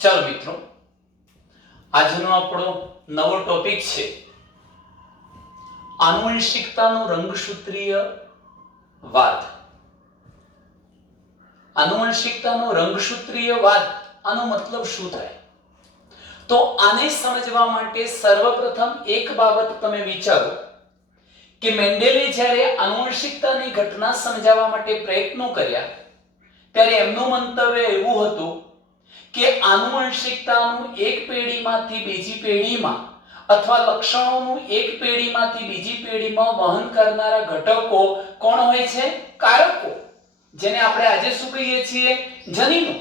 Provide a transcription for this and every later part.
ચાલો મિત્રો, આજનો આપણો નવો ટોપિક છે આનુવંશિકતાનો રંગસૂત્રીય વાદ. આનુવંશિકતાનો રંગસૂત્રીય વાદ, આનો મતલબ શું થાય? તો આને સમજવા માટે સર્વપ્રથમ એક બાબત તમે વિચારો કે મેન્ડેલે જ્યારે આનુવંશિકતાની ઘટના સમજાવવા માટે પ્રયત્નો કર્યા ત્યારે એમનું મંતવ્ય એવું હતું કે આનુવંશિકતાનું એક પેઢીમાંથી બીજી પેઢીમાં અથવા લક્ષણોનું એક પેઢીમાંથી બીજી પેઢીમાં વહન કરનારા ઘટકો કોણ હોય છે? કારકો, જેને આપણે આજે શું કહીએ છીએ? જનીનો.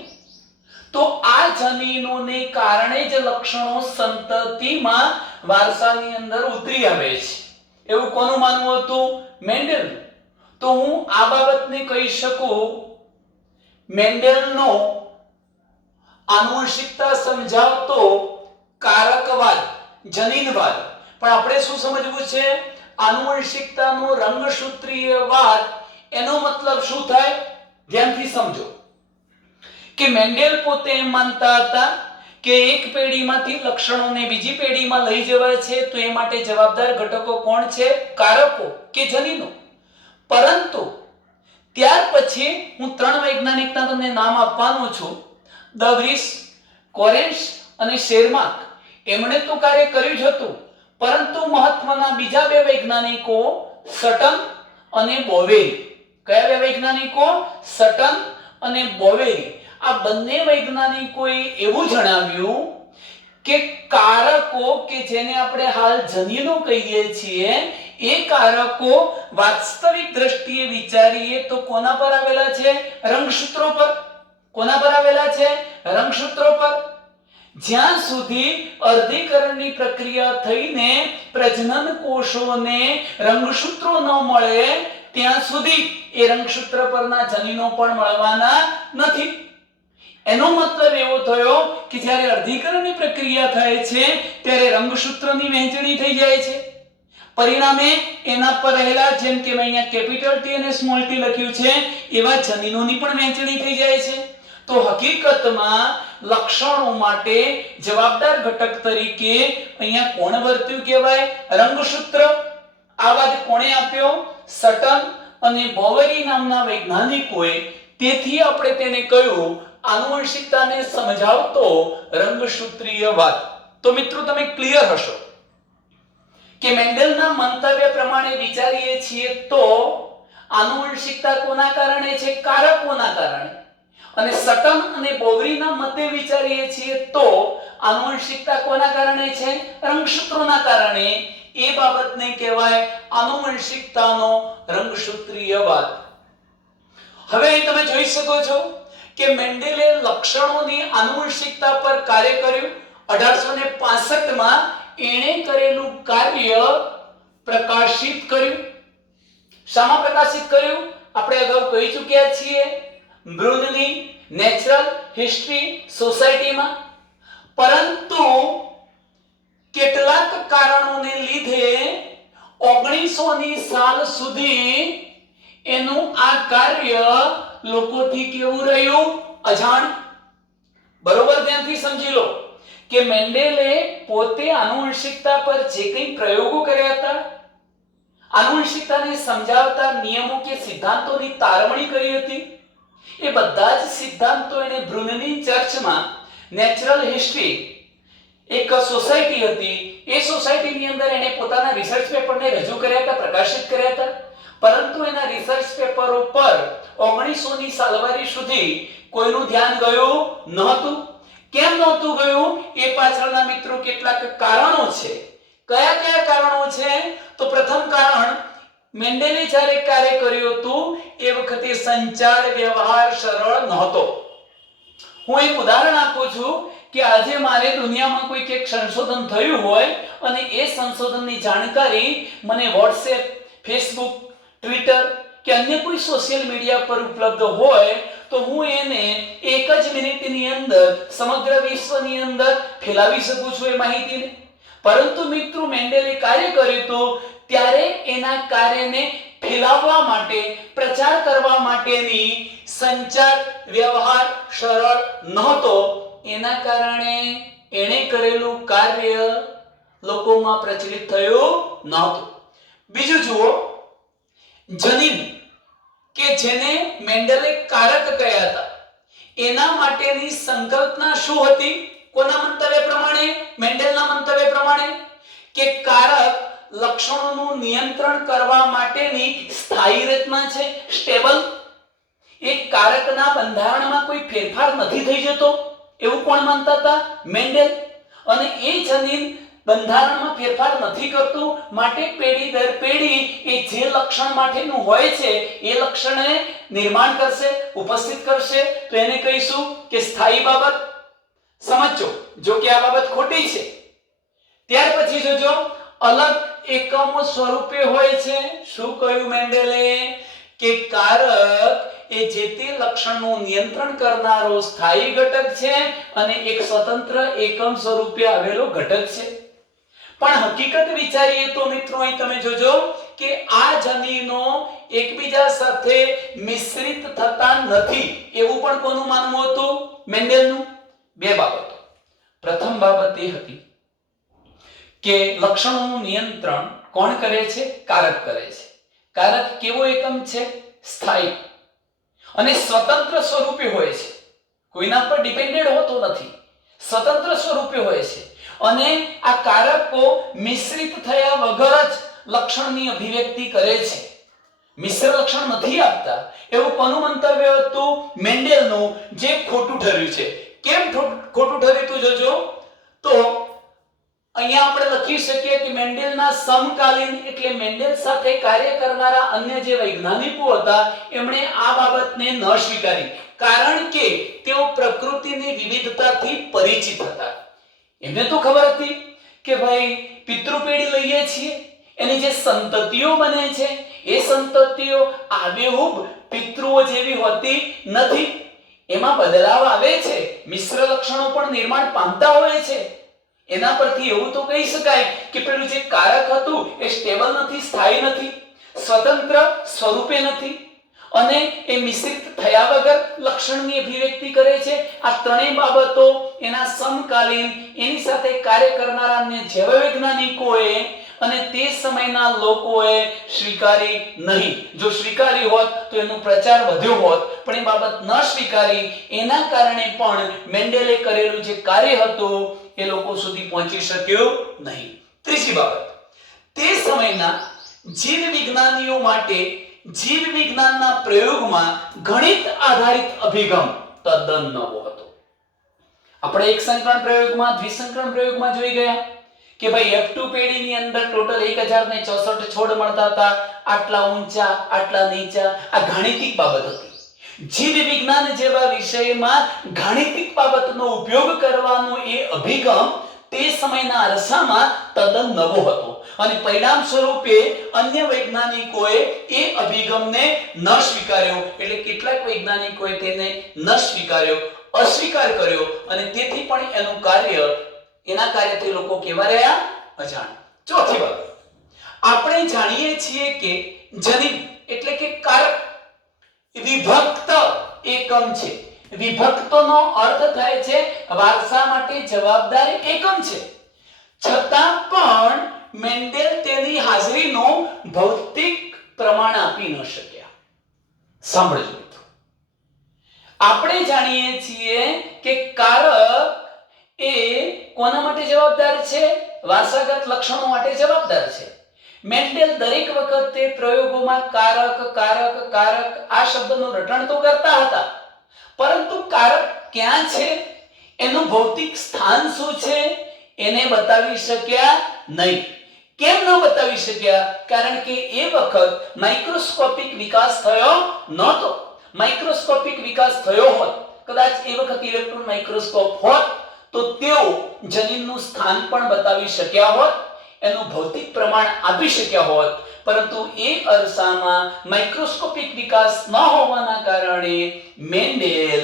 તો આ જનીનોને કારણે જ લક્ષણો સંતતિમાં વારસાની અંદર ઉતરી આવે છે, એવું કોનું માનવું હતું? મેન્ડેલનું. તો હું આ બાબતને કહી શકું મેન્ડેલનો આનુવંશિકતા સમજાવતો કારકવાદ, જનીનવાદ. પણ આપણે શું સમજવું છે? આનુવંશિકતાનો રંગસૂત્રીય વાદ, એનો મતલબ શું થાય? ધ્યાનથી સમજો કે મેન્ડેલ પોતે એમ માનતા હતા કે એક પેઢીમાંથી લક્ષણોને બીજી પેઢીમાં લઈ જવાય છે, તો એ માટે જવાબદાર ઘટકો કોણ છે? કારકો કે જનીનો. પરંતુ ત્યાર પછી હું ત્રણ વૈજ્ઞાનિકના તમને નામ આપવાનો છું, દ વ્રીસ, કોરેન્સ અને શેરમાર્ક. એમણે તો કાર્ય કર્યું જ હતું, પરંતુ મહત્વના બીજા બે વૈજ્ઞાનિકો સટન અને બોવેરી. કયા બે વૈજ્ઞાનિકો? સટન અને બોવેરી. આ બંને વૈજ્ઞાનિકોએ એવું જણાવ્યું કે કારકો કે જેને આપણે હાલ જનીનો કહીએ છીએ, એ કારકો વાસ્તવિક દ્રષ્ટિએ વિચારીએ તો કોના પર આવેલા છે? રંગસૂત્રો પર. કોના પર આવેલા છે? રંગસૂત્રો પર. જ્યાં સુધી અર્ધીકરણની પ્રક્રિયા થઈને પ્રજનન કોષોને રંગસૂત્રો ન મળે ત્યાં સુધી એ રંગસૂત્ર પરના જનીનો પણ મળવાના નથી. એનો મતલબ એવો થયો કે જ્યારે અર્ધીકરણની પ્રક્રિયા થાય છે ત્યારે રંગસૂત્રની વહેંચણી થઈ જાય છે. પરિણામે એના પર રહેલા, જેમ કે મેં અહીંયા કેપિટલ ટી અને સ્મોલ ટી લખ્યું છે, એવા જનીનોની પણ વહેંચણી થઈ જાય છે. તો હકીકતમાં લક્ષણો માટે જવાબદાર ઘટક તરીકે અહીંયા કોણ વર્ત્યું કહેવાય? રંગસૂત્ર. આ વાદ કોણે આપ્યો? સટન અને બોવેરી નામના વૈજ્ઞાનિકોએ. તેથી આપણે તેને કહ્યું આનુવંશિકતાને સમજાવતો રંગસૂત્રીય વાદ. તો મિત્રો, તમે ક્લિયર હશો કે મેન્ડેલના મંતવ્ય પ્રમાણે વિચારીએ છીએ તો આનુવંશિકતા કોના કારણે છે? કારકોના કારણે. અને સટન અને બોવેરીના મતે વિચારીએ છીએ તો આનુવંશિકતા કોના કારણે છે? રંગસૂત્રોના કારણે. એ બાબતને કહેવાય આનુવંશિકતાનો રંગસૂત્રીય વાદ. હવે તમે જોઈ શકો છો કે મેન્ડેલે લક્ષણોની આનુવંશિકતા પર કાર્ય કર્યું. 1865 માં એણે કરેલું કાર્ય પ્રકાશિત કર્યું. શામાં પ્રકાશિત કર્યું? આપણે અગાઉ કહી ચૂક્યા છીએ, બ્રુનની નેચરલ હિસ્ટ્રી સોસાયટીમાં. પરંતુ કેટલાક કારણોને લીધે 1900ની સાલ સુધી એનું આ કાર્ય લોકોથી કેવું રહ્યું? અજાણ. બરોબર ધ્યાનથી સમજી લો કે મેન્ડેલે પોતે આનુવંશિકતા પર જે કંઈ પ્રયોગો કર્યા હતા, આનુવંશિકતાને સમજાવતા નિયમો કે સિદ્ધાંતોની તારવણી કરી હતી, એ બધા જ સિદ્ધાંતો એને બ્રુનની ચર્ચમાં નેચરલ હિસ્ટ્રી, એક સોસાયટી હતી, એ સોસાયટીની અંદર એને પોતાના રિસર્ચ પેપરને રજૂ કર્યા હતા, પ્રકાશિત કર્યા હતા. પરંતુ એના રિસર્ચ પેપરો પર 1900ની સાલવારી સુધી કોઈનું ધ્યાન ગયું નહોતું. કેમ નહોતું ગયું? એ પાછળના મિત્રો કેટલાક કારણો છે. કયા કયા કારણો છે? તો પ્રથમ કારણ, મેન્ડેલે જ્યારે કાર્ય કર્યું હતું એ વખતે સંચાર વ્યવહાર સરળ નહોતો. હું એક ઉદાહરણ આપું છું કે આજે મારે દુનિયામાં કોઈ એક સંશોધન થયું હોય અને એ સંશોધનની જાણકારી મને વોટ્સએપ, ફેસબુક, ટ્વિટર કે અન્ય કોઈ સોશિયલ મીડિયા પર ઉપલબ્ધ હોય તો હું એને એક જ મિનિટની અંદર સમગ્ર વિશ્વની અંદર ફેલાવી શકું છું એ માહિતીને. પરંતુ મિત્રો, મેન્ડેલે કાર્ય કર્યું તો ત્યારે એના કાર્યને ફેલાવવા માટે, પ્રચાર કરવા માટેની સંચાર વ્યવહાર સરળ નહોતો. એના કારણે એણે કરેલું કાર્ય લોકોમાં પ્રચલિત થયું નહોતું. બીજું જુઓ, જનીન કે જેને મેન્ડલે કારક કહ્યા હતા, એના માટેની સંકલ્પના શું હતી? કોના મંતવ્ય પ્રમાણે? મેન્ડલના મંતવ્ય પ્રમાણે કે કારક લક્ષણોનું નિયંત્રણ કરવા માટેની સ્થાયી રચના છે, સ્ટેબલ. એક કારકના બંધારણમાં કોઈ ફેરફાર નથી થઈ જતો એવું કોણ માનતા હતા? મેન્ડેલ. અને એ જનીન બંધારણમાં ફેરફાર નથી કરતું, માટે પેઢી દર પેઢી એ જે લક્ષણ માટેનું હોય છે એ લક્ષણને નિર્માણ કરશે, ઉપસ્થિત કરશે. તો એને કહીશું કે સ્થાયી બાબત. સમજો, જો કે આ બાબત ખોટી છે. ત્યાર પછી જોજો, અલગ એકમો સ્વરૂપે હોય છે. શું કહ્યું મેન્ડેલે? કે કારક એ જે તે લક્ષણનું નિયંત્રણ કરનારો સ્થાયી ઘટક છે અને એક સ્વતંત્ર એકમ સ્વરૂપે આવેલો ઘટક છે. પણ હકીકત વિચારીએ તો મિત્રો અહીં તમે જોજો કે આ જનીનો એકબીજા સાથે મિશ્રિત થતા નથી એવું પણ કોનું માનવું હતું? મેન્ડેલનું. બે બાબતો. પ્રથમ બાબત એ હતી કે લક્ષણોનું નિયંત્રણ કોણ કરે છે? કારક કરે છે. કારક કેવો એકમ છે? સ્થાયી અને સ્વતંત્ર સ્વરૂપે હોય છે, કોઈના પર ડિપેન્ડેડ હોતો નથી, સ્વતંત્ર સ્વરૂપે હોય છે. અને આ કારકો મિશ્રિત થયા વગર જ લક્ષણની અભિવ્યક્તિ કરે છે, મિશ્ર લક્ષણ નથી આપતા એવું કોનું મંતવ્ય હતું? મેન્ડેલનું, જે ખોટું ઠર્યું છે. કેમ ખોટું ઠર્યું તું જોજો. તો અહીંયા આપણે લખી શકીએ કે મેન્ડેલના સમકાલીન એટલે મેન્ડેલ સાથે કાર્ય કરનારા અન્ય જે વૈજ્ઞાનિકો હતા એમણે આ બાબતને ન સ્વીકારી, કારણ કે તેઓ પ્રકૃતિની વિવિધતાથી પરિચિત હતા. એમને તો ખબર હતી કે ભાઈ પિતૃપેઢી લઈએ છીએ, એની જે સંતતિઓ બને છે એ સંતતિઓ આબેહૂબ પિતૃઓ જેવી હોતી નથી, એમાં બદલાવ આવે છે, મિશ્ર લક્ષણો પણ નિર્માણ પામતા હોય છે. એના પરથી એવું તો કહી શકાય કે પેલું જે કારક હતું એ સ્ટેબલ નથી, સ્થાયી નથી, સ્વતંત્ર સ્વરૂપે નથી અને એ મિશ્રિત થયા વગર લક્ષણની અભિવ્યક્તિ કરે છે. આ ત્રણેય બાબતો એના સમકાલીન એની સાથે કાર્ય કરનારા અન્ય જૈવ વૈજ્ઞાનિકોએ અને તે સમયના લોકોએ સ્વીકારી નહીં. જો સ્વીકારી હોત તો એનો પ્રચાર વધ્યો હોત, પણ એ બાબત ન સ્વીકારી, એના કારણે પણ મેન્ડેલે કરેલું જે કાર્ય હતું એ લોકો સુધી પહોંચી શક્યું નહીં. ત્રીજી બાબત, તે સમયના જીવ વિજ્ઞાનીઓ માટે જીવ વિજ્ઞાનના પ્રયોગમાં ગણિત આધારિત અભિગમ તદ્દન નવો હતો. આપણે એક સંકરણ પ્રયોગમાં, દ્વિસંકરણ પ્રયોગમાં જોઈ ગયા કે ભાઈ F2 પેઢીની અંદર ટોટલ 1064 છોડ મળતા હતા, આટલા ઊંચા, આટલા નીચા. આ ગાણિતિક બાબત હતી. જીવ વિજ્ઞાન જેવા વિષયમાં ગાણિતિક બાબતનો ઉપયોગ કરવાનો એ અભિગમ તે સમયના અરસામાં તદ્દન નવો હતો અને પરિણામ સ્વરૂપે અન્ય વૈજ્ઞાનિકોએ એ અભિગમને ન સ્વીકાર્યો. એટલે કેટલાક વૈજ્ઞાનિકોએ તેને ન સ્વીકાર્યો, અસ્વીકાર કર્યો અને તેથી પણ એનું કાર્ય, એના કાર્યથી લોકો કેવા રહ્યા? અજાણ. ચોથી વાત, આપણે જાણીએ છીએ કે જનીન એટલે કે કારક વિભક્ત એકમ છે. વિભક્તનો અર્થ થાય છે વારસા માટે જવાબદાર એકમ છે. છતાં પણ મેન્ડેલ તેની હાજરીનું ભૌતિક પ્રમાણ આપી ન શક્યા. સાંભળજો મિત્રો, આપણે જાણીએ છીએ કે કારક એ કોના માટે જવાબદાર છે? વારસાગત લક્ષણો માટે જવાબદાર છે. મેન્ડેલ દરેક વખતે પ્રયોગોમાં કારક કારક કારક આ શબ્દનું રટણ તો કરતા હતા, પરંતુ કારક ક્યાં છે, એનું ભૌતિક સ્થાન શું છે, એને બતાવી શક્યા નહીં. કેમ ન બતાવી શક્યા? કારણ કે એ વખત માઇક્રોસ્કોપિક વિકાસ થયો નહોતો. માઇક્રોસ્કોપિક વિકાસ થયો હોત, કદાચ એ વખત ઇલેક્ટ્રોન માઇક્રોસ્કોપ હોત, તો તેઓ જનીનનું સ્થાન પણ બતાવી શક્યા હોત, એનું ભૌતિક પ્રમાણ આપી શક્યા હોત. પરંતુ એ અરસામાં માઇક્રોસ્કોપિક વિકાસ ન હોવાના કારણે મેન્ડેલ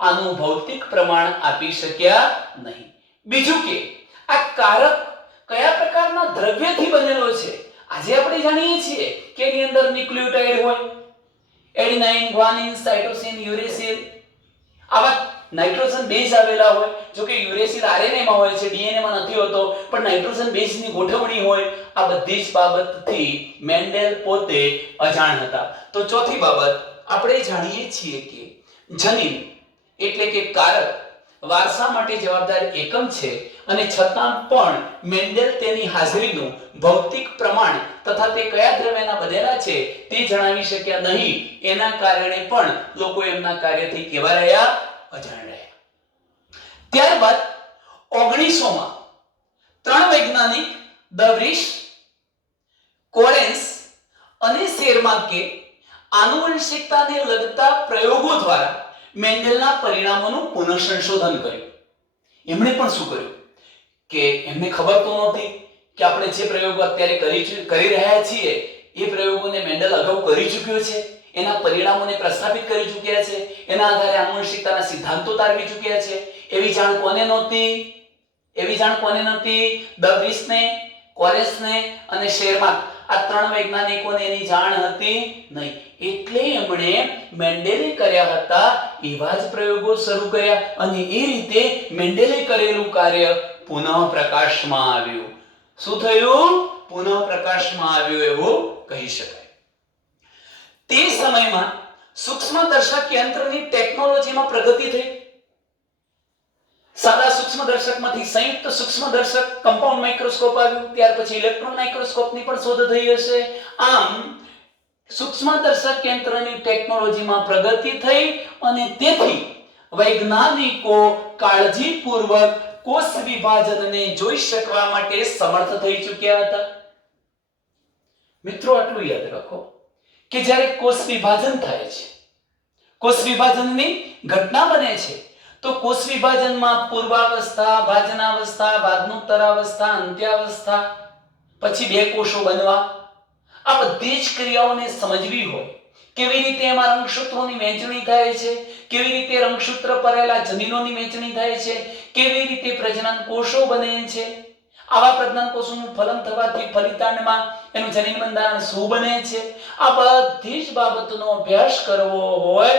આનું ભૌતિક પ્રમાણ આપી શક્યા નહીં. બીજું કે આ કારક કયા પ્રકારના દ્રવ્યથી બનેલો છે? આજે આપણે જાણીએ છીએ કે એની અંદર ન્યુક્લિયોટાઇડ હોય, એડિનાઇન, ગ્વાનિન, સાઇટોસિન, યુરેસિલ, આવા નાઇટ્રોજન બેઝ આવેલા હોય, જો કે યુરેસિલ આરએનએ માં હોય છે, ડીએનએ માં નથી હોતો, પણ નાઇટ્રોજન બેઝની ગોઠવણી હોય, આ બધી જ બાબતથી મેન્ડેલ પોતે અજાણ હતા. તો ચોથી બાબત આપણે જાણીએ છીએ કે જનીન એટલે કે કારક વારસા માટે જવાબદાર એકમ છે, અને છતાં પણ મેન્ડેલ તેની હાજરીનું ભૌતિક પ્રમાણ તથા તે કયા દ્રવ્યના બનેલા છે તે જણાવી શક્યા નહીં. એના કારણે પણ લોકો એમના કાર્યથી કેવા રહ્યા? અજાણ રહ્યા. ત્યારબાદ 1900 માં ત્રણ વૈજ્ઞાનિક દ વ્રીસ, કોરેન્સ અને શેરમાર્કે આનુવંશિકતાને લગતા પ્રયોગો દ્વારા મેન્ડેલના પરિણામોનું પુનઃસંશોધન કર્યું. એમણે પણ શું કર્યું કે એમને ખબર તો નહોતી કે આપણે જે પ્રયોગો અત્યારે કરી રહ્યા છીએ એ પ્રયોગોને મેન્ડેલ અગાઉ કરી ચૂક્યો છે, એના પરિણામોને પ્રસ્થાપિત કરી ચૂક્યા છે, એના આધારે આનુવંશિકતાના સિદ્ધાંતો તારવી ચૂક્યા છે. એવી જાણ કોને નહોતી? દ વ્રીસને, કોરેન્સને અને શેરમાર્ક, આ ત્રણ વૈજ્ઞાનિકોને એની જાણ હતી નહીં. એટલે એમણે મેન્ડેલે કર્યા હતા એવા જ પ્રયોગો શરૂ કર્યા, અને એ રીતે મેન્ડેલે કરેલું કાર્ય પુનઃ પ્રકાશમાં આવ્યું. શું થયું? પુનઃ પ્રકાશમાં આવ્યું એવું કહી શકાય. તે સમયમાં સૂક્ષ્મદર્શક યંત્રની ટેકનોલોજીમાં પ્રગતિ થઈ. સાદા સૂક્ષ્મદર્શકમાંથી સંયુક્ત સૂક્ષ્મદર્શક કમ્પાઉન્ડ માઇક્રોસ્કોપ આવ્યું, ત્યાર પછી ઇલેક્ટ્રોન માઇક્રોસ્કોપની પણ શોધ થઈ હશે. આમ સૂક્ષ્મદર્શક યંત્રની ટેકનોલોજીમાં પ્રગતિ થઈ, અને તેથી વૈજ્ઞાનિકો કાળજીપૂર્વક કોષ વિભાજનને જોઈ શકવા માટે સમર્થ થઈ ચૂક્યા હતા. મિત્રો, આટલું યાદ રાખો કે જ્યારે કોષ વિભાજન થાય છે, કોષ વિભાજનની ઘટના બને છે, તો કોષ વિભાજનમાં પૂર્વાવસ્થા, ભાજનાવસ્થા, ભાજનોત્તરાવસ્થા, અંત્યાવસ્થા, પછી બે કોષો બનવા, આ બધી જ ક્રિયાઓને સમજવી હોય. કેવી રીતે એમાં રંગસૂત્રોની વહેંચણી થાય છે, કેવી રીતે રંગસૂત્ર પરેલા જનીનોની વહેંચણી થાય છે, કેવી રીતે પ્રજનન કોષો બને છે, આવા પ્રજનન કોષોનું ફલન થવાથી ફલિતાંડમાં એનું જનીન બંધારણ શું બને છે, આ બધી જ બાબતોનો અભ્યાસ કરવો હોય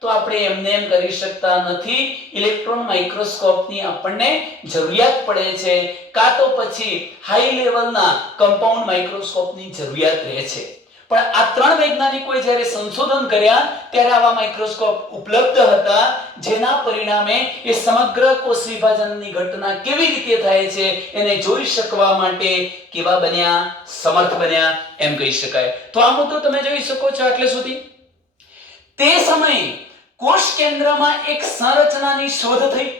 તો આપણે એમને એમ કરી શકતા નથી. ઇલેક્ટ્રોન માઇક્રોસ્કોપની આપણને જરૂરિયાત પડે છે, કાં તો પછી હાઈ લેવલના કમ્પાઉન્ડ માઇક્રોસ્કોપની જરૂરિયાત રહે છે. પણ આ ત્રણ વૈજ્ઞાનિકોએ જ્યારે સંશોધન કર્યા ત્યારે આવા માઇક્રોસ્કોપ ઉપલબ્ધ હતા, જેના પરિણામે એ સમગ્ર કોષ વિભાજનની ઘટના કેવી રીતે થાય છે એને જોઈ શકવા માટે કેવા બન્યા? સમર્થ બન્યા એમ કહી શકાય. તો આ મુદ્દો તમે જોઈ શકો છો આટલે સુધી. તે સમયે કોષ કેન્દ્રમાં એક સંરચનાની શોધ થઈ.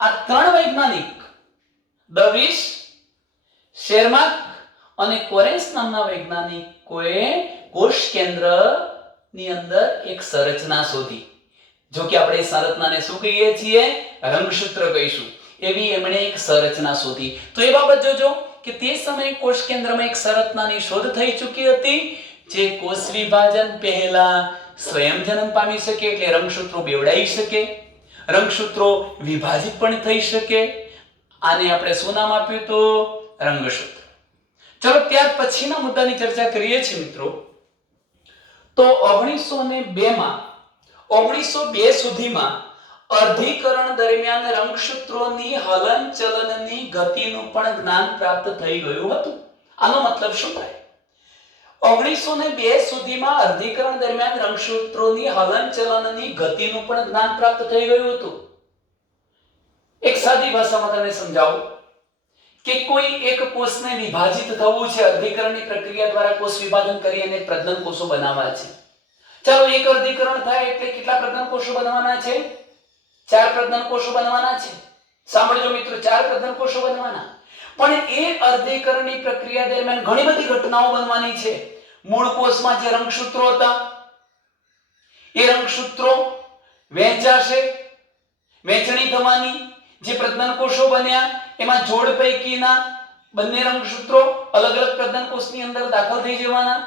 આ ત્રણ વૈજ્ઞાનિક દ વ્રીસ, શેરમાર્ક અને કોરેન્સ નામના વૈજ્ઞાનિકોએ કોષ કેન્દ્રની અંદર એક સંરચના શોધી. જો કે આપણે સંરચનાને શું કહીએ છીએ? રંગસૂત્ર કહીશું. એવી એમણે એક સંરચના શોધી. તો એ બાબત જોજો કે તે સમયે કોષ કેન્દ્રમાં એક સંરચનાની શોધ થઈ ચૂકી હતી, જે કોષ વિભાજન પહેલા સ્વયં જન્મ પામી શકે, એટલે રંગસૂત્રો બેવડાઈ શકે, રંગસૂત્રો વિભાજિત પણ થઈ શકે. આને આપણે શું નામ આપ્યું તો? રંગસૂત્ર. ચલો ત્યાર પછીના મુદ્દાની ચર્ચા કરીએ છીએ મિત્રો. તો 1902 સુધીમાં અર્ધીકરણ દરમિયાન રંગસૂત્રોની હલનચલનની ગતિનું પણ જ્ઞાન પ્રાપ્ત થઈ ગયું હતું. આનો મતલબ શું થાય? 1902 સુધીમાં અર્ધીકરણ દરમિયાન રંગસૂત્રોની હલનચલનની ગતિનું પણ જ્ઞાન પ્રાપ્ત થઈ ગયું હતું. એક સાદી ભાષામાં તમને સમજાવું કે કોઈ એક કોષને વિભાજિત થવું છે, અર્ધીકરણની પ્રક્રિયા દ્વારા કોષ વિભાજન કરી અને પ્રજનન કોષો બનાવવા છે. ચાલો, એક અર્ધીકરણ થાય એટલે કેટલા પ્રજનન કોષો બનવાના છે? 4 પ્રજનન કોષો બનવાના છે. સાંભળજો મિત્રો, 4 પ્રજનન કોષો બનવાના. પણ એ અર્ધીકરણની પ્રક્રિયા દરમિયાન ઘણી બધી ઘટનાઓ બનવાની છે. મૂળ કોષમાં જે રંગસૂત્રો હતા એ રંગસૂત્રો વહેંચાશે, વહેંચણી થવાની. જે પ્રજનન કોષો બન્યા એમાં જોડ પૈકીના બંને રંગસૂત્રો અલગ અલગ પ્રજનન કોષની અંદર દાખલ થઈ જવાના.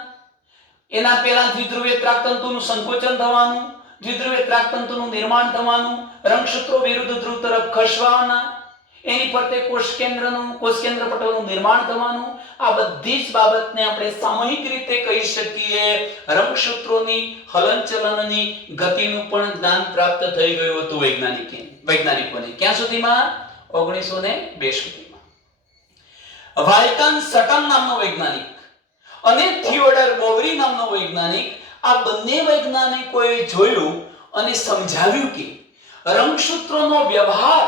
એના પહેલા દ્વિધ્રુવીય ત્રાકતંતુનું સંકોચન થવાનું, દ્વિધ્રુવીય ત્રાકતંતુનું નિર્માણ થવાનું, રંગસૂત્રો વિરુદ્ધ ધ્રુવ તરફ ખસવાના. એની ફરતે કોષ કેન્દ્ર પટલનું નિર્માણ થવાનું, આ બધી જ બાબતને આપણે સામૂહિક રીતે કહી શકીએ રંગસૂત્રોની હલનચલનની ગતિનું પણ જ્ઞાન પ્રાપ્ત થઈ ગયું હતું વૈજ્ઞાનિકોને. ક્યાં સુધીમાં? 1902 સુધીમાં. વાલ્ટન સટન નામનો વૈજ્ઞાનિક અને થિયોડર બોવરી નામનો વૈજ્ઞાનિક, આ બંને વૈજ્ઞાનિકોએ જોયું અને સમજાવ્યું કે રંગસૂત્રોનો વ્યવહાર,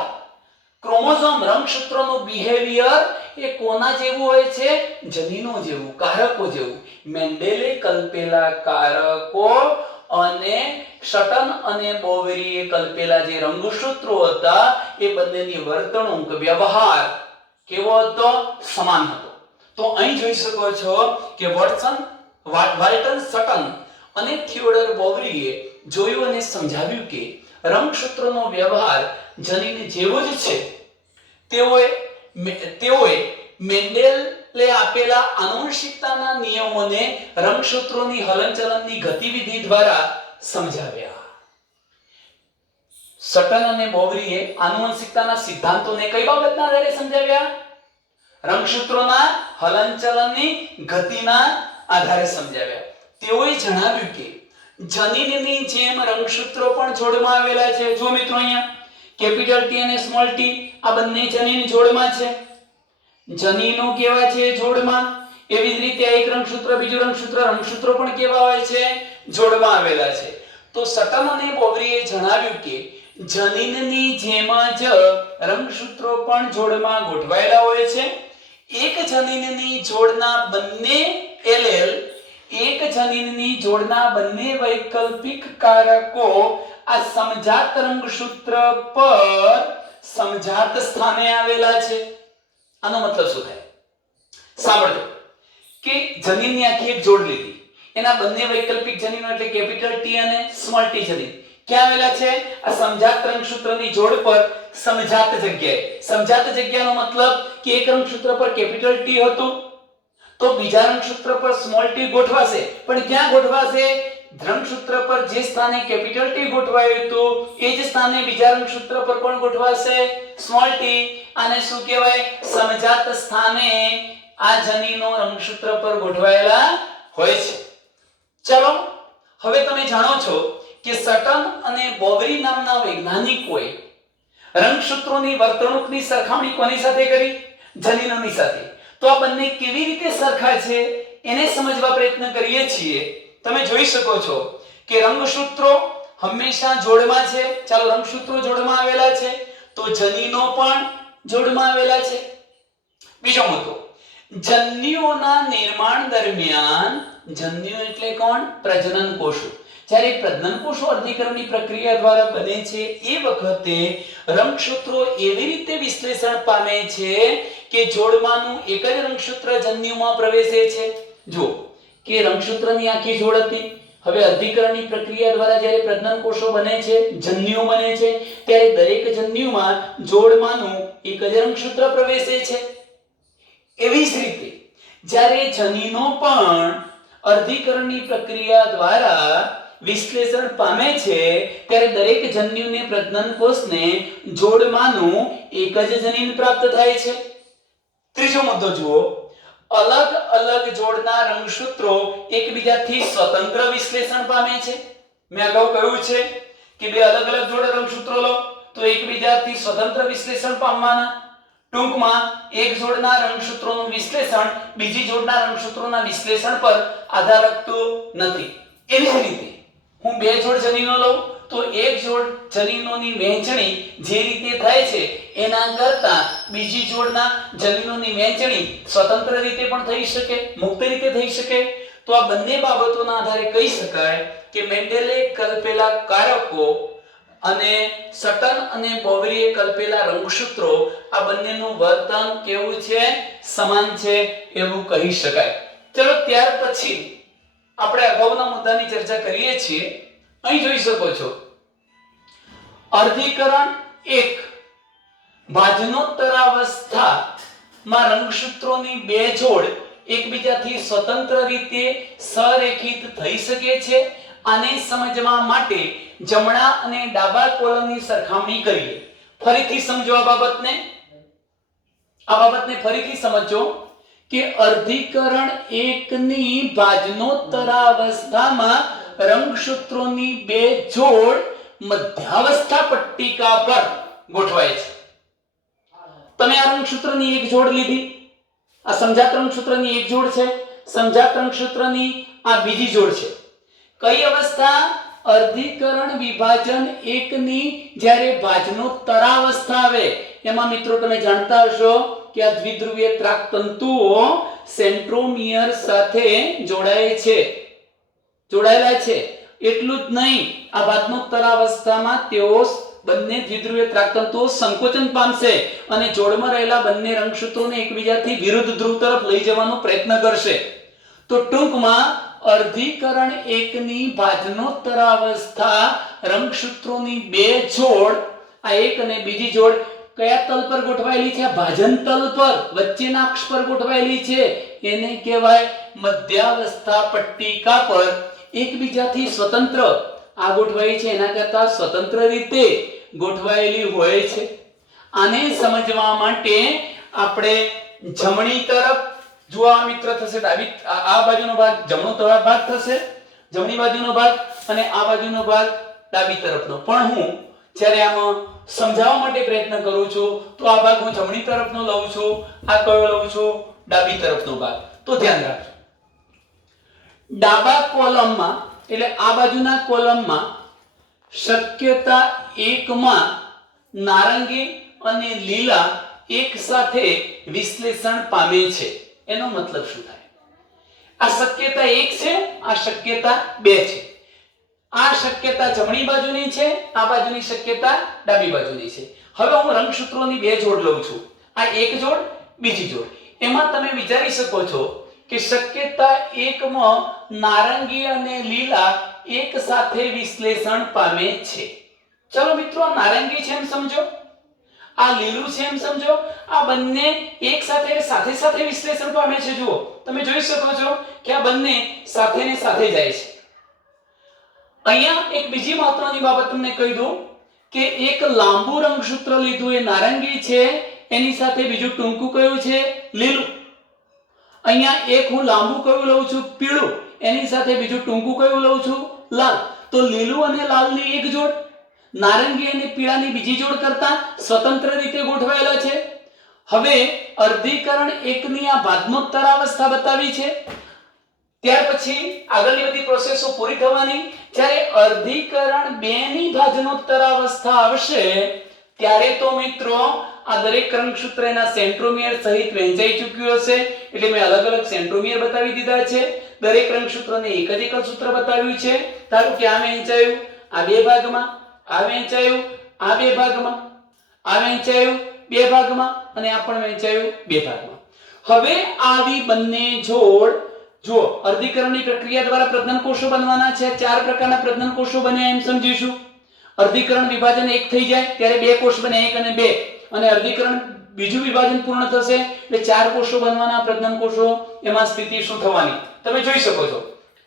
ક્રોમોઝોમ રંગસૂત્રોનું બિહેવિયર એ કોના જેવું હોય છે? જનીનો જેવું, કારકો જેવું. મેન્ડેલે કલ્પેલા કારકો અને સટન અને બોવરીએ કલ્પેલા જે રંગસૂત્રો હતા એ બંનેની વર્તણૂક, વ્યવહાર કેવો હતો? સમાન હતો. તો અહીં જોઈ શકો છો કે વાલ્ટન સટન અને થિયોડર બોવરીએ જોયું અને સમજાવ્યું કે રંગસૂત્રોનો વ્યવહાર જનીન જેવો જ છે. તેઓએ મેન્ડેલે આપેલા આનુવંશિકતાના નિયમોને રંગસૂત્રોની હલનચલનની ગતિવિધિ દ્વારા સમજાવ્યા. સટન અને બોવરીએ આનુવંશિકતાના સિદ્ધાંતોને કઈ બાબતના આધારે સમજાવ્યા? રંગસૂત્રોના હલનચલનની ગતિના આધારે સમજાવ્યા. તેઓએ જણાવ્યું કે જનીનની જેમ રંગસૂત્રો પણ જોડમાં આવેલા છે. જો મિત્રો અહીંયા કેપિટલ ટી અને સ્મોલ ટી આ બંને જનીન જોડમાં છે. જનીનો કેવા છે? જોડમાં. એવી જ રીતે એક રંગસૂત્ર બીજું રંગસૂત્રો પણ કેવા હોય છે? જોડમાં આવેલા છે. તો સટન અને બોવરીએ જણાવ્યું કે જનીનની જેમ જ રંગસૂત્રો પણ જોડમાં ગોઠવાયેલા હોય છે. એક જનીનની જોડના બંને એલેલ, એક જનીનની જોડના બંને વૈકલ્પિક કારકો આ સમજાત રંગસૂત્ર પર સમજાત સ્થાને આવેલા છે. આનો મતલબ શું થાય? સાંભળો કે જનીનની આખી એક જોડ લીધી, એના બંને વૈકલ્પિક જનીનો એટલે કેપિટલ ટી અને સ્મોલ ટી જનીન ક્યાં આવેલા છે? આ સમજાત રંગસૂત્રની જોડ પર સમજાત જગ્યાએ. સમજાત જગ્યાનો મતલબ કે એક રંગસૂત્ર પર કેપિટલ ટી હતું તો બીજા રંગસૂત્ર પર સ્મોલ ટી ગોઠવાશે, પણ ક્યાં ગોઠવાશે? રંગસૂત્ર પર જે સ્થાને કેપિટલ ટી ગોઠવાયું હતું એ જ સ્થાને બીજા રંગસૂત્ર પર પણ ગોઠવાશે સ્મોલ ટી. આને શું કહેવાય? સમજાત સ્થાને આ જનીનો રંગસૂત્ર પર ગોઠવાયેલા હોય છે. ચલો હવે તમે જાણો છો કે સટન અને બોવરી નામના વૈજ્ઞાનિકોએ રંગસૂત્રોની વર્તણૂકની સરખામણી કોની સાથે કરી? જનીનોની સાથે. તો આ બંને કેવી રીતે સરખા છે એને સમજવા પ્રયત્ન કરીએ છીએ. તમે જોઈ શકો છો કે રંગસૂત્રો હંમેશા જોડમાં છે. ચાલો રંગસૂત્રો જોડમાં આવેલા છે તો જનીનો પણ જોડમાં આવેલા છે. બીજો મુદ્દો, જન્યુઓના નિર્માણ દરમિયાન, જન્યુ એટલે કોણ? પ્રજનન કોષો. જ્યારે પ્રજનન કોષો અર્ધીકરણની પ્રક્રિયા દ્વારા બને છે એ વખતે રંગસૂત્રો એવી રીતે વિશ્લેષણ પામે છે કે જોડમાંનું એક જ રંગસૂત્ર જન્યુમાં પ્રવેશે છે. જો કે રંગસૂત્રની આખી જોડ હતી, હવે અર્ધીકરણની પ્રક્રિયા દ્વારા જ્યારે પ્રજનન કોષો બને છે, જન્યુઓ બને છે, ત્યારે દરેક જન્યુમાં જોડમાંનું એક જ રંગસૂત્ર પ્રવેશે છે. એવી જ રીતે જ્યારે જનીનો પણ અર્ધીકરણની પ્રક્રિયા દ્વારા વિશ્લેષણ પામે છે ત્યારે દરેક જન્યુને પ્રજનન કોષને જોડમાંનું એક જ જનીન પ્રાપ્ત થાય છે. ત્રીજો મુદ્દો જુઓ, અલગ અલગ જોડના રંગસૂત્રો એકબીજાથી સ્વતંત્ર વિશ્લેષણ પામે છે. મેં અગાઉ કહ્યું છે કે બે અલગ અલગ જોડ રંગસૂત્રો લો તો એકબીજાથી સ્વતંત્ર વિશ્લેષણ પામવાના. ટૂંકમાં એક જોડના રંગસૂત્રોનું વિશ્લેષણ બીજી જોડના રંગસૂત્રોના વિશ્લેષણ પર આધાર રાખતું નથી. એવી જ રીતે હું બે જોડ જનીનો લઉં તો એક જોડ જનીનોની વહેંચણી જે રીતે થાય છે એના કરતાં બીજી જોડના જનીનોની વહેંચણી સ્વતંત્ર રીતે પણ થઈ શકે, મુક્ત રીતે થઈ શકે. તો આ બંને બાબતોના આધારે કહી શકાય કે મેન્ડેલે કલ્પેલા કારકો અને સટન અને બોવરીએ કલ્પેલા રંગસૂત્રો આ બંનેનું વર્તન કેવું છે? સમાન છે એવું કહી શકાય. ચલો ત્યાર પછી આપણે અગાઉના મુદ્દાની ચર્ચા કરીએ છીએ. અહીં જોઈ શકો છો અર્ધીકરણ 1 ભાજનોત્તરાવસ્થામાં રંગસૂત્રોની બે જોડ એકબીજાથી સ્વતંત્ર રીતે સંરેખિત થઈ શકે છે. આને સમજવા માટે જમણા અને ડાબા કોલમની સરખામણી કરીએ. ફરીથી સમજો આ બાબતને. આ બાબતને ફરીથી સમજો કે અર્ધીકરણ એકની ભાજનોત્તરાવસ્થામાં રંગસૂત્રોની બે જોડ મધ્યાવસ્થા પટ્ટિકા પર ગોઠવાય છે. તમે આ રંગસૂત્રની એક જોડ લીધી, આ સમજાત રંગસૂત્રની એક જોડ છે, સમજાત રંગસૂત્રની આ બીજી જોડ છે. કઈ અવસ્થા? અર્ધીકરણ વિભાજન એકની જ્યારે ભાજનોત્તરાવસ્થા આવે. એમાં મિત્રો તમે જાણતા હશો કે આ દ્વિધ્રુવીય ત્રાક તંતુઓ સેન્ટ્રોમિયર સાથે જોડાયેલા છે. એટલું જ નહીં, આ ભાજનોત્તરાવસ્થામાં તેઓ બંને દ્વિધ્રુવીય ત્રાક તંતુઓ સંકોચન પામશે અને જોડમાં રહેલા બંને રંગસૂત્રોને એકબીજાથી વિરુદ્ધ ધ્રુવ તરફ લઈ જવાનો પ્રયત્ન કરશે. તો ટૂંકમાં અર્ધીકરણ એકની ભાજનોત્તરાવસ્થા રંગસૂત્રોની બે જોડ, આ એક અને બીજી જોડ કયા તલ પર ગોઠવાયેલી છે? ભાજન તલ પર, વચ્ચેના અક્ષ પર ગોઠવાયેલી છે. એને કહેવાય મધ્યાવસ્થા પટ્ટિકા પર એકબીજાથી સ્વતંત્ર. આ ગોઠવાઈ છે એના કરતા સ્વતંત્ર રીતે ગોઠવાયેલી હોય છે. આને સમજવા માટે આપણે જમણી તરફ જો આ મિત્ર થશે, ડાબી આ બાજુનો ભાગ જમણો ભાગ થશે, જમણી બાજુનો ભાગ, અને આ બાજુનો ભાગ ડાબી તરફનો. પણ હું જ્યારે આમાં સમજાવવા માટે પ્રયત્ન કરું છું તો આ ભાગ હું જમણી તરફનો લઉં છું, આ કયો લઉં છું? ડાબી તરફનો ભાગ. તો ધ્યાન રાખજો, ડાબા કોલમમાં એટલે આ બાજુના કોલમમાં શક્યતા 1 માં નારંગી અને લીલા એક સાથે વિશ્લેષણ પામે છે. એનો મતલબ શું થાય? આ શક્યતા 1 છે, આ શક્યતા 2 છે. આ શક્યતા જમણી બાજુની છે, આ બાજુની શક્યતા ડાબી બાજુની છે. હવે હું રંગસૂત્રોની બે જોડ લઉં છું, આ એક જોડ, બીજી જોડ. એમાં તમે વિચારી શકો છો કે શક્યતા 1 માં નારંગી અને લીલા એક સાથે વિશ્લેષણ પામે છે. ચલો મિત્રો, નારંગી છે એમ સમજો, આ લીલું છે એમ સમજો. આ બંને એક સાથે સાથે વિશ્લેષણ પામે છે. જુઓ, તમે જોઈ શકો છો કે આ બંને સાથે ને સાથે જાય છે. અહીંયા એક બીજી મહત્વની બાબત તમને કહી દઉં કે એક લાંબુ રંગસૂત્ર લીધું એ નારંગી છે, એની સાથે બીજું ટૂંકું કયું છે? લીલું. અહીંયા એક હું લાંબુ કયું લઉં છું? પીળું. એની સાથે બીજું ટૂંકું કયું લઉં છું? લાલ. તો લીલું અને લાલની એક જોડ નારંગી અને પીળાની બીજી જોડ કરતા સ્વતંત્ર રીતે ગોઠવાયેલા છે. હવે અર્ધીકરણ એકની આ ભાજનોત્તરાવસ્થા બતાવી છે. ત્યાર પછી આગળની બધી પ્રોસેસો પૂરી થવાની. જ્યારે અર્ધીકરણ 2 ની ભાજનોત્તરાવસ્થા આવશે ત્યારે તો મિત્રો આ દરેક રંગસૂત્ર એના સેન્ટ્રોમિયર સહિત વહેંચાઈ ચૂક્યું હશે. એટલે મેં અલગ અલગ સેન્ટ્રોમિયર બતાવી દીધા છે. દરેક રંગસૂત્રને એક જ સૂત્ર બતાવ્યું છે. ધારો કે આ વહેંચાયું આ બે ભાગમાં, આ વહેંચાયું આ બે ભાગમાં, આ વહેંચાયું બે ભાગમાં, અને આ પણ વહેંચાયું બે ભાગમાં. હવે આવી બંને જોડ જો અર્ધીકરણની પ્રક્રિયા દ્વારા પ્રજનન કોષો બનવાના છે. 4 પ્રકારના પ્રજનન કોષો બન્યા એમ સમજીશું. અર્ધીકરણ વિભાજન 1 થઈ જાય ત્યારે 2 કોષ બને, 1 અને 2. અને અર્ધીકરણ બીજું વિભાજન પૂર્ણ થશે એટલે 4 કોષો બનવાના પ્રજનન કોષો. એમાં સ્થિતિ શું થવાની તમે જોઈ શકો છો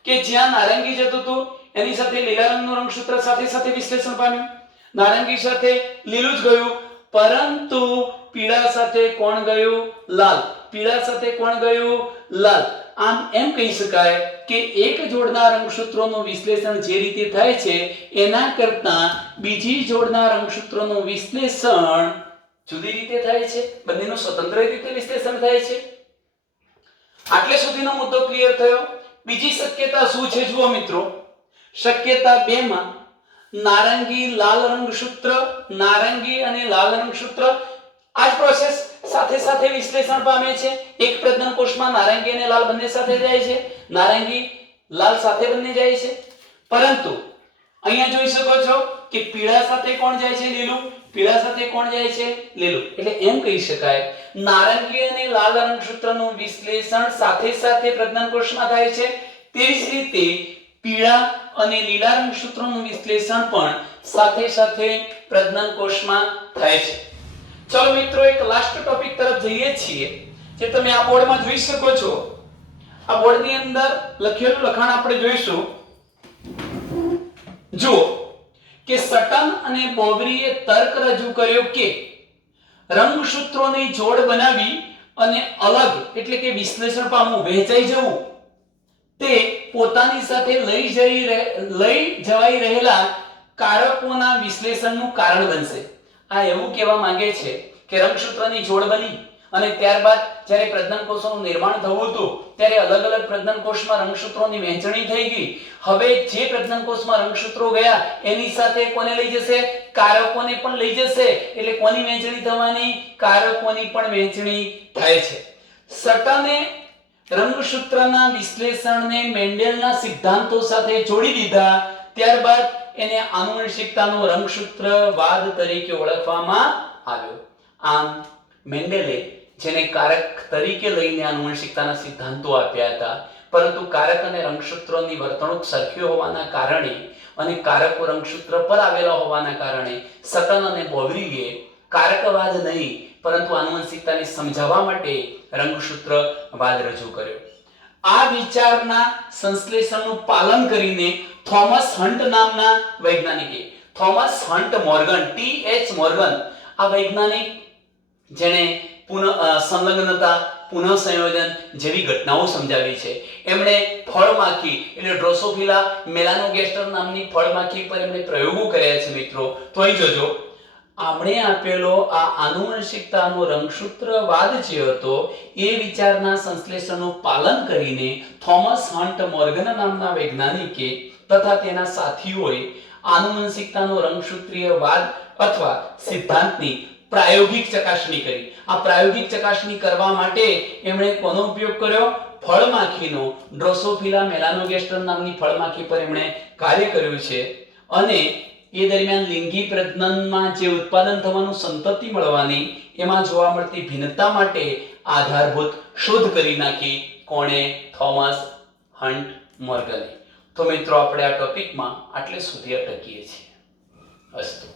કે જ્યાં નારંગી જતું હતું એની સાથે લીલા રંગનું રંગસૂત્ર સાથે વિશ્લેષણ પામ્યું. નારંગી સાથે લીલું જ ગયું, પરંતુ પીળા સાથે કોણ ગયું? લાલ. પીળા સાથે કોણ ગયું? લાલ. આમ એમ કહી શકાય કે એક જોડના રંગસૂત્રોનું વિશ્લેષણ જે રીતે થાય છે એના કરતાં બીજી જોડના રંગસૂત્રોનું વિશ્લેષણ જુદી રીતે થાય છે. બંનેનું સ્વતંત્ર રીતે વિશ્લેષણ થાય છે. આટલે સુધીનો મુદ્દો ક્લિયર થયો. બીજી શક્યતા શું છે જુઓ મિત્રો. શક્યતા 2 માં નારંગી લાલ રંગસૂત્ર, નારંગી અને લાલ રંગસૂત્ર આ જ પ્રોસેસ સાથે વિશ્લેષણ પામે છે. એક પ્રજનન કોષમાં નારંગી અને લાલ બંને સાથે જાય છે, નારંગી લાલ સાથે બંને જાય છે. પરંતુ અહીંયા જોઈ શકો છો કે પીળા સાથે કોણ જાય છે? લીલું. પીળા સાથે કોણ જાય છે? લીલું. એટલે એમ કહી શકાય નારંગી અને લાલ રંગસૂત્રનું વિશ્લેષણ સાથે પ્રજનન કોષમાં થાય છે. તેવી જ રીતે પીળા અને લીલા રંગસૂત્રોનું વિશ્લેષણ પણ સાથે પ્રજનન કોષમાં થાય છે. ચલો મિત્રો, એક લાસ્ટ ટોપિક તરફ જઈએ છીએ જે તમે આ બોર્ડમાં જોઈ શકો છો. આ બોર્ડની અંદર લખેલું લખાણ આપણે જોઈશું. જુઓ કે સટન અને બોવરીએ તર્ક રજૂ કર્યો કે રંગસૂત્રોની જોડ બનાવી અને અલગ એટલે કે વિશ્લેષણ પામવું, વહેંચાઈ જવું, તે પોતાની સાથે લઈ જવાઈ રહેલા કારકોના વિશ્લેષણનું કારણ બનશે. આ એવું કહેવા માંગે છે કે રંગસૂત્રની જોડ બની અને ત્યારબાદ જ્યારે પ્રજનન કોષોનું નિર્માણ થયું હતું ત્યારે અલગ અલગ પ્રજનન કોષમાં રંગસૂત્રોની વહેંચણી થઈ ગઈ. હવે જે પ્રજનન કોષમાં રંગસૂત્રો ગયા એની સાથે કોને લઈ જશે? કારકોને પણ લઈ જશે. એટલે કોની વહેંચણી થવાની? કારકોની પણ વહેંચણી થાય છે. સટને રંગસૂત્રના વિશ્લેષણને મેન્ડેલના સિદ્ધાંતો સાથે જોડી દીધા. ત્યારબાદ એને આનુવંશિકતાનો રંગસૂત્રવાદ તરીકે ઓળખવામાં આવ્યો. આમ મેન્ડેલે જેને કારક તરીકે લઈને આનુવંશિકતાના સિદ્ધાંતો આપ્યા હતા, પરંતુ કારક અને રંગસૂત્રોની વર્તણૂક સરખી હોવાના કારણે અને કારકો રંગસૂત્ર પર આવેલા હોવાના કારણે સટન અને બોવરીએ કારકવાદ નહીં પરંતુ આનુવંશિકતાને સમજાવવા માટે રંગસૂત્રવાદ રજૂ કર્યો. આ વિચારના સંશ્લેષણનું પાલન કરીને થોમસ હન્ટ નામના વૈજ્ઞાનિકે, થોમસ હન્ટ મોર્ગન, ટી.એચ. મોર્ગન, આ વૈજ્ઞાનિક જેણે સંલગ્નતા, પુનઃસંયોજન જેવી ઘટનાઓ સમજાવી છે. એમણે ફળમાખી એટલે ડ્રોસોફિલા મેલાનોગેસ્ટર નામની ફળમાખી પર એમણે પ્રયોગો કર્યા છે મિત્રો. તો અહીં જોજો, આપણે આપેલો આ આનુવંશિકતાનો રંગસૂત્રવાદ જે હતો એ વિચારના સંશ્લેષણનું પાલન કરીને થોમસ હન્ટ મોર્ગન નામના વૈજ્ઞાનિકે તથા તેના સાથીઓએ આનુવંશિકતાનો રંગસૂત્રીયવાદ અથવા સિદ્ધાંતની પ્રાયોગિક ચકાસણી કરી. આ પ્રાયોગિક ચકાસણી કરવા માટે એમણે કોનો ઉપયોગ કર્યો? ફળમાખીનો. ડ્રોસોફિલા મેલાનોગેસ્ટર નામની ફળમાખી પર એમણે કાર્ય કર્યું છે અને એ દરમિયાન લિંગી પ્રજનનમાં જે ઉત્પાદન થવાનું, સંતતિ મળવાની, એમાં જોવા મળતી ભિન્નતા માટે આધારભૂત શોધ કરી નાખી. કોણે? થોમસ હન્ટ મોર્ગને. તો મિત્રો આપણે આ ટોપિકમાં આટલે સુધી અટકીએ છીએ. અસ્તુ.